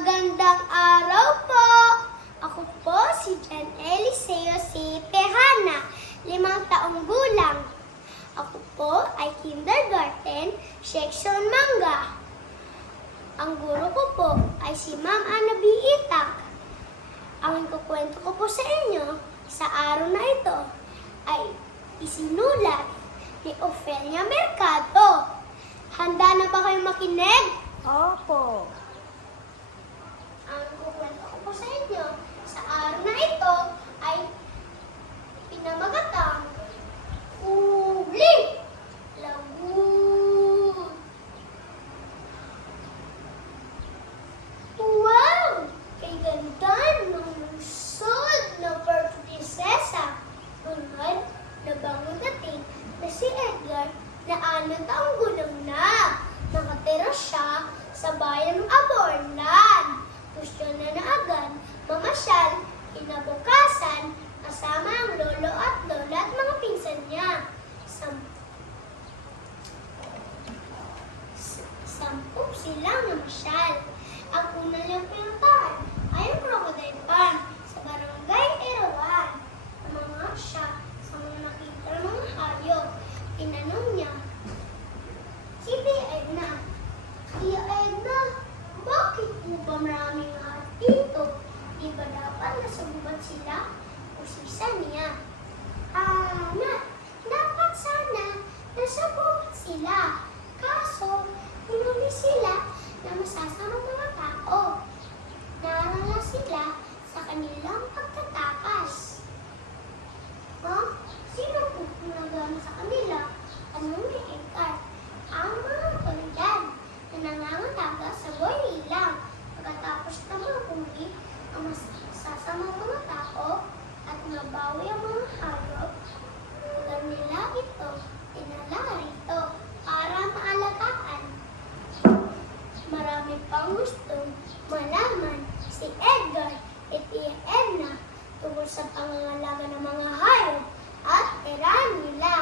Magandang araw po! Ako po si Jan Eliseo C. Tejana, 5 taong gulang. Ako po ay kindergarten, section Mangga. Ang guro ko po ay si Ma'am Ana B. Itak. Ang ikukwento ko po sa inyo sa araw na ito ay isinulat ni Ofelia Mercado. Handa na ba kayong makinig? Opo. Ang kukwento ko po sa inyo sa araw na ito ay pinamagatang Huli Lagoon. Wow! Kay ganda ng lungsod na Puerto Princesa. Tunad na bagong dating na si Edgar na 6 taong gulang na. Nakatira siya sa bayan ng Aborlan. Gusto na agad mamasyal, kinabukasan, kasama ang lolo at lola at mga pinsan niya. Sampung silang namasyal. Ang una niyang pinuntahan ay ang crocodile pond sa barangay Erawan. Namanga siya sa mga nakita ng mga hayop. Tinanong niya, si Tia Edna, Tia Edna, bakit po ba maraming lahat dito? Di ba dapat nasa gubat sila? Usisa niya. Dapat sana nasa gubat sila. Kaso, hinuli sila na masasamang mga tao. Narala sila sa kanilang pagtatakas. Sino po pinagano sa kanila? Anong ni Edgar? Ang mga otoridad na nangangataga sa buhay nila. Pagkatapos na mahuli ang masasamang mga tao at nabawi ang mga hayop, tagal nila ito, dinala rito para maalagaan. Marami pang gustong malaman si Edgar at Tia Edna tungkol sa pangangalaga ng mga hayop at tirahan nila.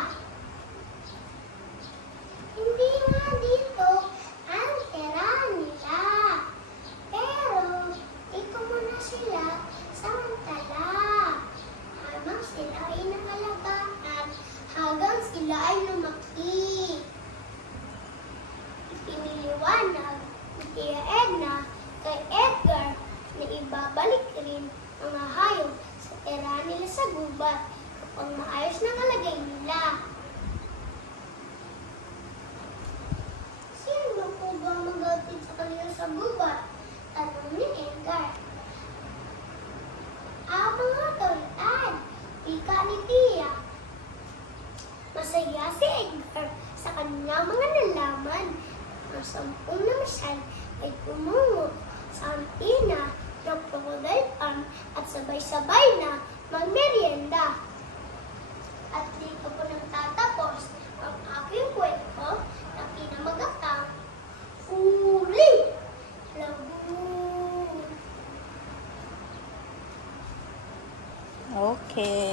Hindi nga dito ang tirahan nila. Pero, ikaw muna sila samantala. Habang sila ay nangalagaan, hanggang sila ay lumaki. Ipiniliwanag ni Tia Edna kay Edgar na ibabalik rin ang mga hayop sa tirahan nila sa gubat kapag maayos na kalagay nila. Sino po ba mag-atid sa kanila sa gubat? Tanong ni Edgar. Mga otoridad, ika ni Tia. Masaya si Edgar sa kanyang mga nalaman. Ang 10 namasyal ay tumungo sa antina ng crocodile pond at sabay-sabay na magmerienda. At dito po nagtatapos ang aking kwento na pinamagatang Huli Lagoon. Okay.